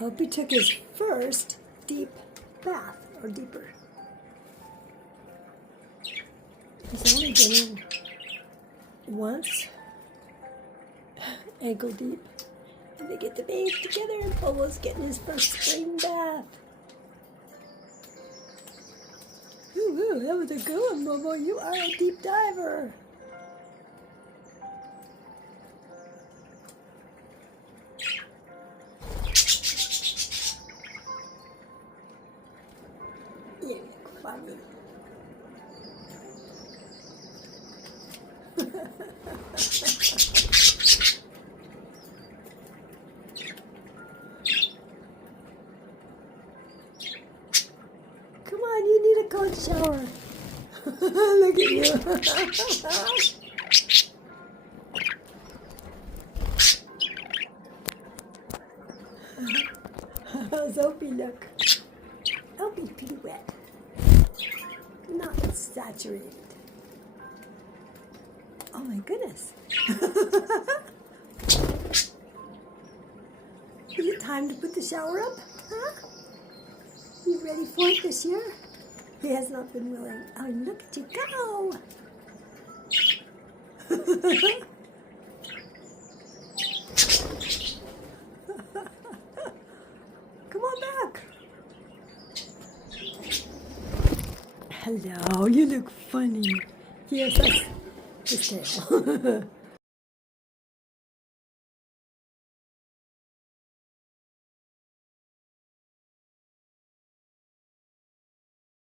Opie took his first deep bath, or deeper. He's only been in once, ankle deep. And they get to bathe together, and Bobo's getting his first spring bath. Ooh, that was a good one, Bobo. You are a deep diver. You look funny. Come on, you need a cold shower. Look at you. How's Opie look? Opie's pretty wet. Not saturated. Oh my goodness. Is it time to put the shower up? Huh? You ready for it this year? He has not been willing. Oh, look at you go! Come on back. Hello, you look funny. Yes, that's his tail.